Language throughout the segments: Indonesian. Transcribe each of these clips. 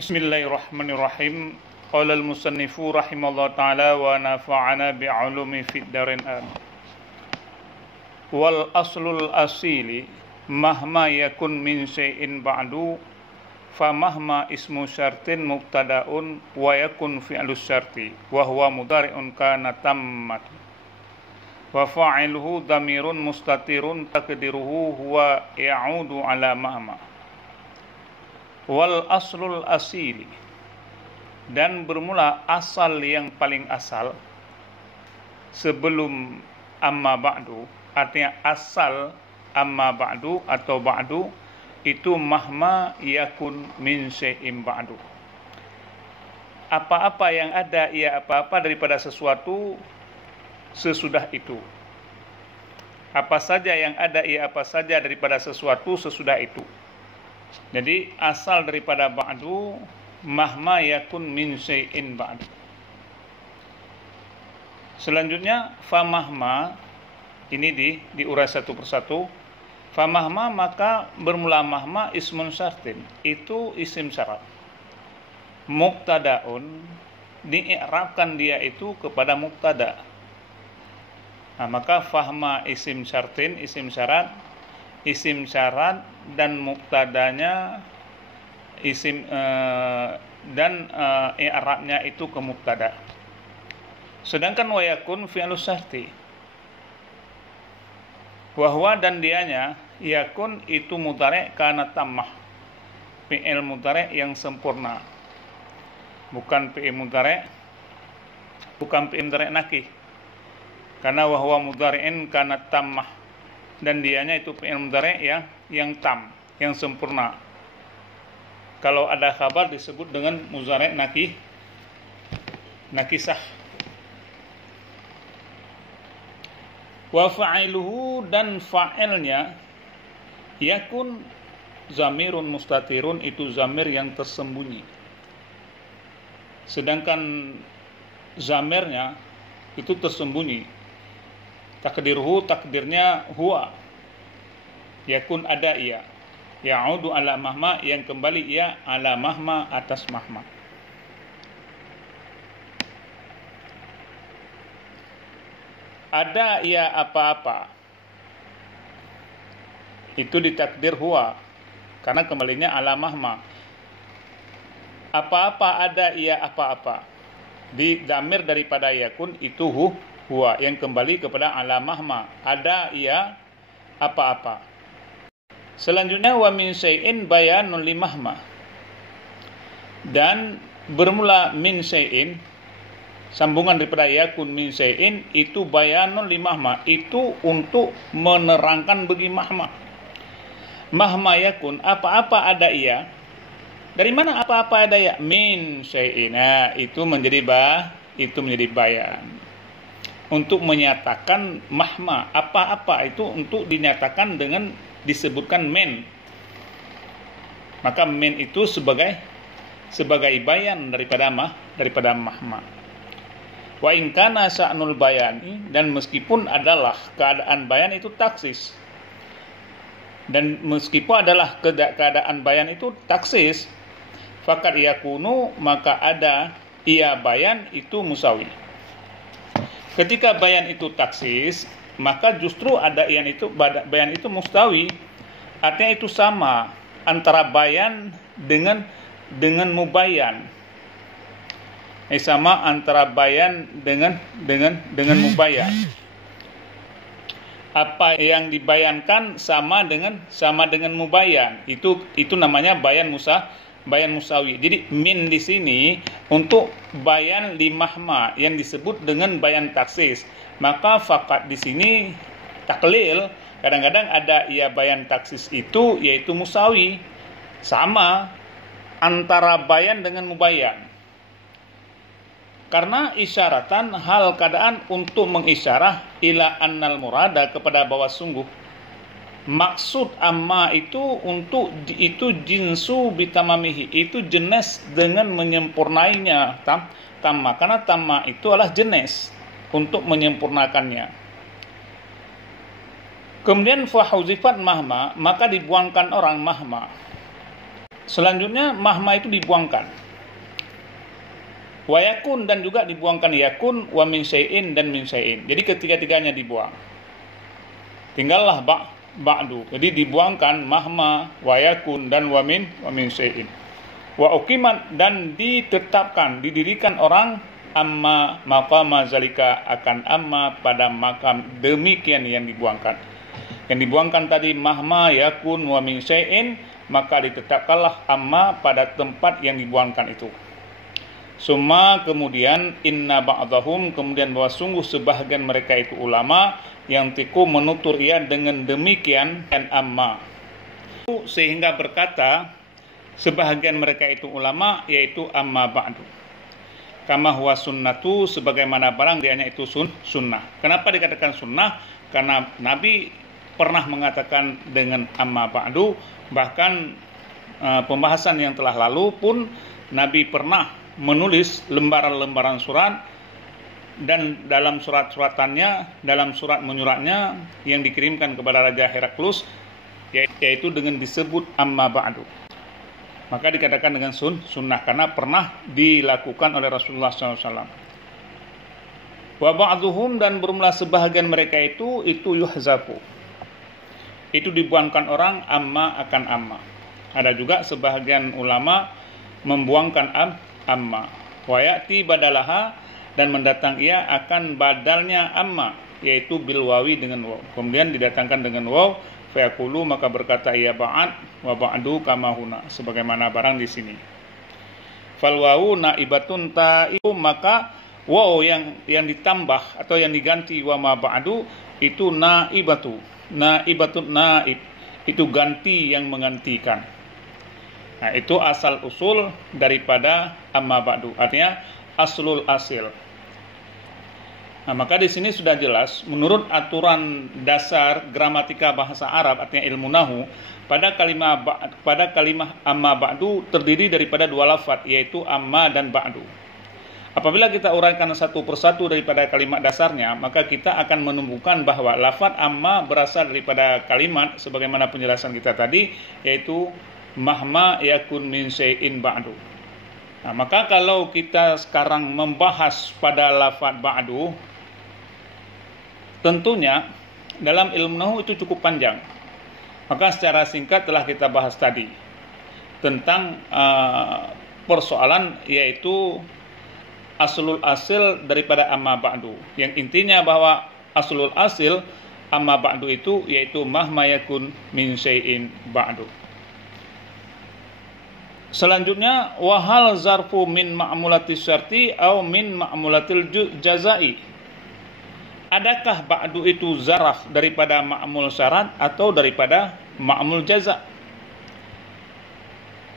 Bismillahirrahmanirrahim. Qala al-musannifu rahimallahu ta'ala wa nafa'ana bi'ulumi fid darin amin. Wal aslul asili mahma yakun min syai'in ba'du fa mahma ismu syartin muqtada'un wa yakun fi'lus syarti wa huwa mudhari'un kana tammat wa fa'iluhu dhamirun mustatirun taqdiruhu huwa ya'udu ala mahma. Wal aslul asili, dan bermula asal yang paling asal sebelum amma ba'du, artinya asal amma ba'du atau ba'du itu mahma yakun min syai'in ba'du. Apa-apa yang ada ia apa-apa daripada sesuatu sesudah itu. Apa saja yang ada ia apa saja daripada sesuatu sesudah itu. Jadi asal daripada ba'du mahma yakun min syai'in ba'du. Selanjutnya fa mahma, ini diurai satu persatu. Fa mahma, maka bermula mahma ismun syartin, itu isim syarat. Muqtadaun, dii'rabkan dia itu kepada muqtada. Nah, maka fahma isim syartin, isim syarat dan muqtadanya isim i'rabnya itu ke muqtada. Sedangkan wa yakun fi'lus syarti, wahwa dan dianya yakun itu mudhari' kana tammah, fi'il mudhari' yang sempurna, bukan fi'il mudhari' nakih, karena wahwa mudhari'in kana tammah, dan dianya itu fi'il mudhari' yang tam, yang sempurna. Kalau ada khabar disebut dengan mudhari' nakisah. Wa fa'iluhu, dan fa'ilnya yakun zamirun mustatirun, itu zamir yang tersembunyi. Sedangkan zamirnya itu tersembunyi. Takdirhu, takdirnya huwa yakun ada ia, ya'udu ala mahma, yang kembali ia ala mahma, atas mahma. Ada ia apa-apa, itu ditakdir huwa, karena kembalinya ala mahma. Apa-apa ada ia apa-apa, di damir daripada yakun itu huwa, yang kembali kepada ala mahma, ada ia apa-apa. Selanjutnya wa min syai'in bayanun li mahma, dan bermula min syai'in, sambungan daripada yakun min syai'in itu bayanun li mahma, itu untuk menerangkan bagi mahma. Mahma yakun, apa-apa ada ia. Dari mana apa-apa ada ia? Min syai'in. Nah, itu menjadi bayan. Untuk menyatakan mahma, apa-apa itu untuk dinyatakan dengan disebutkan min. Maka min itu sebagai bayan daripada mahma. Wa in kana sya'nul bayani, dan meskipun adalah keadaan bayan itu taksis. Dan meskipun adalah keadaan bayan itu taksis, faqad yakunu, maka ada ia bayan itu musawi. Ketika bayan itu taksis, maka justru ada bayan itu mustawi, artinya itu sama antara bayan dengan mubayyan. Sama antara bayan dengan mubayyan. Apa yang dibayankan sama dengan mubayyan. Itu namanya bayan musawi. Jadi min di sini untuk bayan li mahma yang disebut dengan bayan taksis. Maka fakat di sini taklil, kadang-kadang ada ia bayan taksis itu yaitu musawi, sama antara bayan dengan mubayyan. Karena isyaratan, hal keadaan untuk mengisyarah ila annal murada, kepada bahwa sungguh maksud amma itu jinsu bitamamihi, itu jenis dengan menyempurnainya tamma, karena tamma itu adalah jenis untuk menyempurnakannya. Kemudian fahuzifat mahma, maka dibuangkan orang mahma. Selanjutnya mahma itu dibuangkan. Wa yakun dan juga dibuangkan yakun, wa min syai'in dan min syai'in. Jadi ketiga-tiganya dibuang. Tinggallah ba'du. Jadi dibuangkan mahma, wa yakun dan wa min syai'in. Wa uqimat dan ditetapkan, didirikan orang amma maqama zalika akan amma pada makam demikian yang dibuangkan. Yang dibuangkan tadi mahma yakun wa min syai'in, maka ditetapkanlah amma pada tempat yang dibuangkan itu. Summa kemudian inna ba'dahum, kemudian bahwa sungguh sebahagian mereka itu ulama yang tiku menutur ia dengan demikian dan amma, sehingga berkata sebahagian mereka itu ulama yaitu amma ba'du kama huwa sunnatu, sebagaimana barang dianya itu sunnah. Kenapa dikatakan sunnah? Karena Nabi pernah mengatakan dengan amma ba'du. Bahkan pembahasan yang telah lalu pun Nabi pernah menulis lembaran-lembaran surat, dan dalam surat-suratannya, dalam surat menyuratnya yang dikirimkan kepada Raja Heraklus, yaitu dengan disebut amma ba'du. Maka dikatakan dengan sunnah karena pernah dilakukan oleh Rasulullah SAW. Wa ba'duhum dan bermula sebahagian mereka itu yuhzafu. Itu dibuangkan orang amma akan amma. Ada juga sebahagian ulama membuangkan amma. Wa ya'ti badalaha dan mendatang ia akan badalnya amma, yaitu bil wawi dengan waw. Kemudian didatangkan dengan waw, fa yaqulu maka berkata ia ba'd wa ba'du kama huna, sebagaimana barang di sini. Fal wawu naibatun ta'ibu, maka waw yang ditambah atau yang diganti wa ma ba'du itu naibatu. Naibatun naib, itu ganti yang menggantikan. Nah, itu asal usul daripada amma ba'du, artinya aslul asil. Nah, maka di sini sudah jelas menurut aturan dasar gramatika bahasa Arab, artinya ilmu nahu, pada kalimah amma ba'du terdiri daripada dua lafaz, yaitu amma dan ba'du. Apabila kita uraikan satu persatu daripada kalimat dasarnya, maka kita akan menemukan bahwa lafaz amma berasal daripada kalimat sebagaimana penjelasan kita tadi, yaitu mahma yakun min syai'in ba'du. Nah, maka kalau kita sekarang membahas pada lafaz ba'du, tentunya dalam ilmu nahwu itu cukup panjang. Maka secara singkat telah kita bahas tadi tentang persoalan yaitu aslul asil daripada amma ba'du. Yang intinya bahwa aslul asil amma ba'du itu yaitu mahma yakun min syai'in ba'du. Selanjutnya wahal zarfu min ma'mulatis syarti au min ma'mulatil jazai. Adakah ba'du itu zaraf daripada ma'mul syarat atau daripada ma'mul jaza?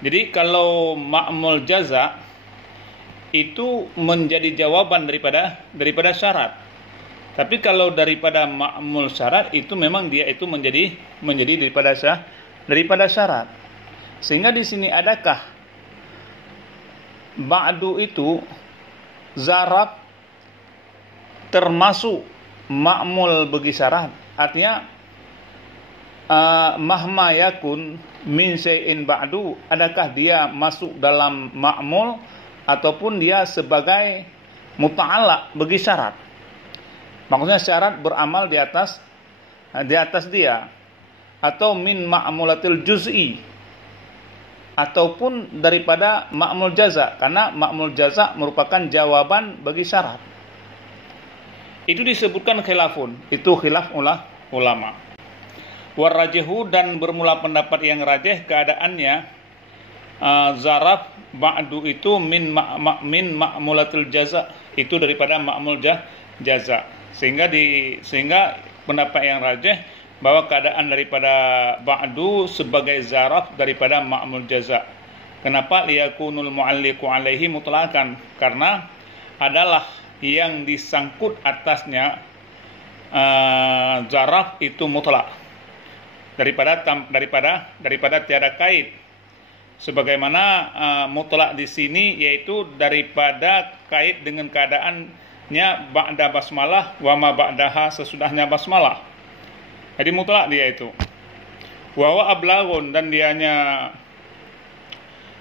Jadi kalau ma'mul jaza itu menjadi jawaban daripada syarat. Tapi kalau daripada ma'mul syarat itu memang dia itu menjadi daripada syarat. Sehingga di sini adakah ba'du itu zaraf termasuk ma'mul bagi syarat? Artinya mahma yakun min syai'in ba'du, adakah dia masuk dalam ma'mul ataupun dia sebagai muta'allaq bagi syarat? Maksudnya syarat beramal di atas dia, atau min ma'mulatil juz'i, ataupun daripada ma'mul jaza, karena ma'mul jaza merupakan jawaban bagi syarat. Itu disebutkan khilafun, itu khilaf ulama. Warajihu dan bermula pendapat yang rajih keadaannya zaraf ba'du itu min ma'mulatil jaza, itu daripada ma'mul jaza. Sehingga pendapat yang rajih bahwa keadaan daripada ba'du sebagai zaraf daripada ma'mul jaza. Kenapa? Liyakunul mu'alliqu alaihi mutlaqan, karena adalah yang disangkut atasnya zaraf itu mutlak daripada tiada kait. Sebagaimana mutlak di sini yaitu daripada kait dengan keadaannya ba'da basmalah wa ma ba'daha, sesudahnya basmalah. Jadi mutlak dia itu. Wa ablaghun dan dianya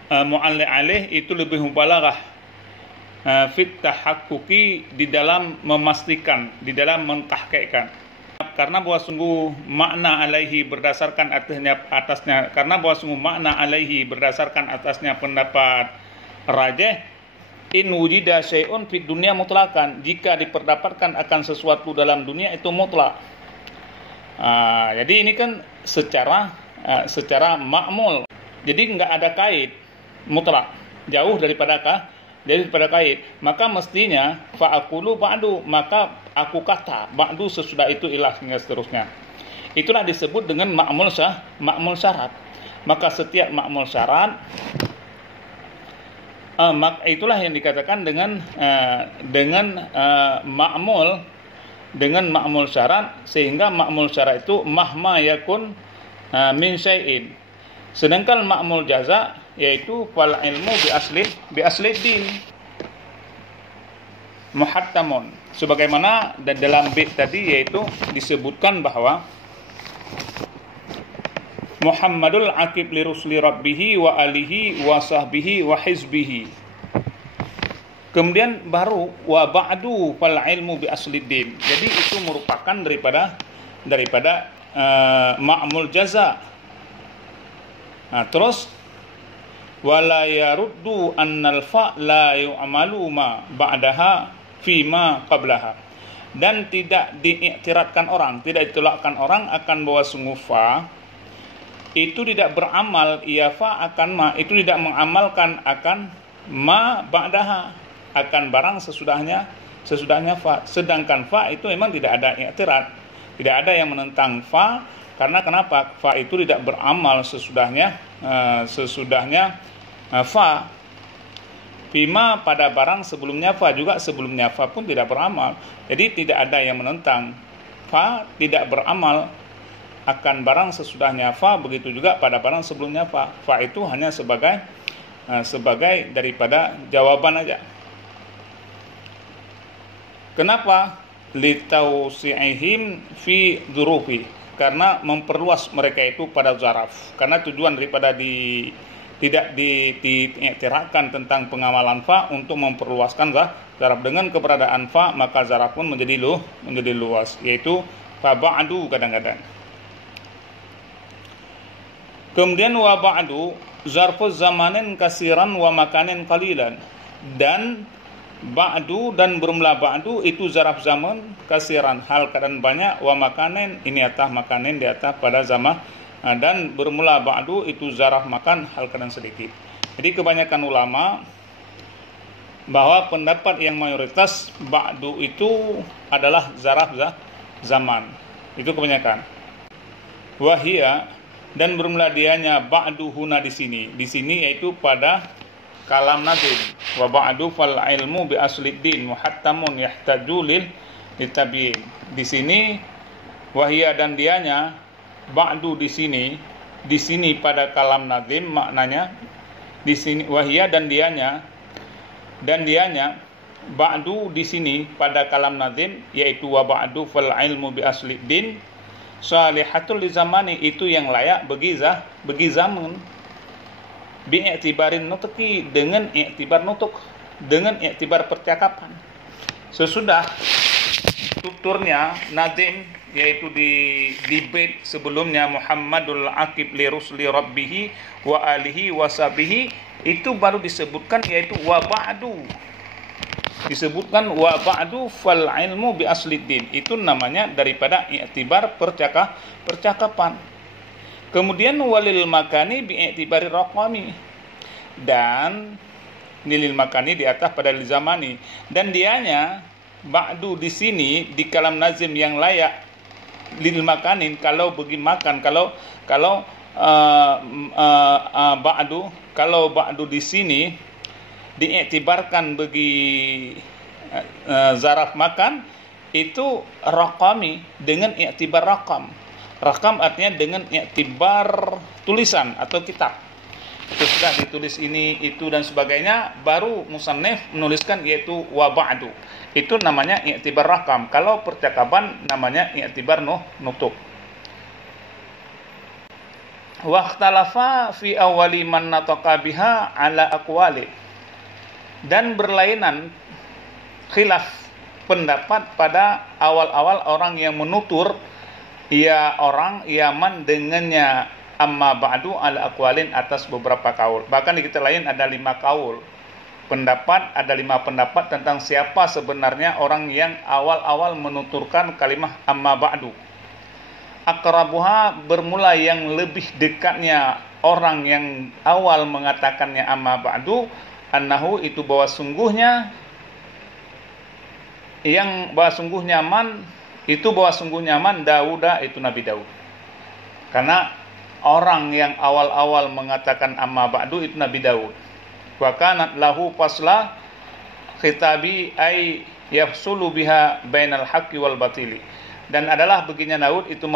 mu'alliq alaih itu lebih mubalaghah fit tahaqquqi, di dalam memastikan, di dalam mentahqiqkan. Karena bahwa sungguh makna alaihi berdasarkan atasnya karena bahwa sungguh makna alaihi berdasarkan atasnya pendapat rajih, in wujida syai'un fid dunya mutlakan, jika diperdapatkan akan sesuatu dalam dunia itu mutlak. Jadi ini kan secara makmul, jadi nggak ada kait, mutlak, jauh daripada kait. Maka mestinya fa'aqulu ba'du, maka aku kata ba'du sesudah itu ilah, hingga seterusnya. Itulah disebut dengan makmul syarat. Maka setiap makmul syarat, itulah yang dikatakan dengan makmul syarat, sehingga makmul syarat itu mahma yakun min syai'in. Sedangkan makmul jaza yaitu fal ilmu bi asli din muhattamun, sebagaimana dalam bait tadi, yaitu disebutkan bahwa Muhammadul aqib li rusli rabbihi wa alihi wa sahbihi wa hizbihi. Kemudian baru wa ba'du fal ilmu bi asli din. Jadi itu merupakan daripada ma'mul jaza. Terus wala yaruddu annal fa la yu'malu ma ba'daha fi ma qablaha, dan tidak diiktiratkan orang, tidak ditolakkan orang akan bahwa sungguh fa itu tidak beramal, fa akan ma itu tidak mengamalkan akan ma ba'daha, akan barang sesudahnya fa. Sedangkan fa itu memang tidak ada iktirat, tidak ada yang menentang fa. Karena kenapa? Fa itu tidak beramal sesudahnya fa. Fima pada barang sebelumnya fa, juga sebelumnya fa pun tidak beramal. Jadi tidak ada yang menentang fa tidak beramal akan barang sesudahnya fa, begitu juga pada barang sebelumnya fa. Fa itu hanya sebagai daripada jawaban aja. Kenapa? Litausi'ihim fi dzurufi, karena memperluas mereka itu pada zaraf. Karena tujuan daripada tidak diiktirafkan tentang pengamalan fa untuk memperluaskan zaraf. Dengan keberadaan fa maka zaraf pun menjadi luas, yaitu fa ba'du kadang-kadang. Kemudian wa ba'du zarfuz zamanin kasiran wa makanin qalilan, dan ba'du dan bermula ba'du itu zaraf zaman kasiran, hal keadaan banyak, wa makanin ini atas makanin di atas pada zaman, dan bermula ba'du itu zaraf makan, hal keadaan sedikit. Jadi kebanyakan ulama bahwa pendapat yang mayoritas ba'du itu adalah zaraf zaman. Itu kebanyakan. Wahia, dan bermula dianya ba'du huna di sini yaitu pada kalam nazim. Wa ba'du fal ilmu bi asliddin muhattamun yahtaju lil tabiin. Di sini wahia dan dianya ba'du di sini pada kalam nazim, maknanya di sini wahia dan dianya ba'du di sini pada kalam nazim, yaitu wa ba'du fal ilmu bi asliddin salihatul li zamani, itu yang layak bagi zaman, bi i'tibarin nutqi, dengan i'tibar nutuk, dengan i'tibar percakapan. Sesudah tuturnya nazim, yaitu di bait sebelumnya Muhammadul aqib li rusli rabbihi wa alihi wa sahbihi, itu baru disebutkan yaitu wa ba'du, disebutkan wa ba'du fal ilmu bi asliddin. Itu namanya daripada i'tibar percakapan. Kemudian walil makani bi i'tibari raqami, dan nilil makani di atas pada lil zamani, dan dianya ba'du di sini di kalam nazim yang layak lil makanin, kalau bagi makan, kalau ba'du di sini diiktibarkan bagi zaraf makan, itu raqami, dengan i'tibar raqam. Raqam artinya dengan i'tibar tulisan atau kitab. Itu sudah ditulis ini, itu dan sebagainya, baru musannif menuliskan yaitu wa ba'du. Itu namanya i'tibar raqam. Kalau percakapan namanya i'tibar nutuk. Waqtalafa fi awwali man nataqa biha ala aqwali, dan berlainan khilaf pendapat pada awal-awal orang yang menutur orang Yaman dengannya amma ba'du ala aqwalin atas beberapa kaul. Bahkan di kitab lain ada 5 kaul. Ada 5 pendapat tentang siapa sebenarnya orang yang awal-awal menuturkan kalimah amma ba'du. Aqrabuha, bermula yang lebih dekatnya orang yang awal mengatakannya amma ba'du, annahu itu bahwa sungguhnya man Dauda itu Nabi Daud. Karena orang yang awal-awal mengatakan amma ba'du itu Nabi Daud. Wa kanat lahu fasla khitabi ay yafsulu biha bainal haqqi wal batili. Dan adalah baginya Daud itu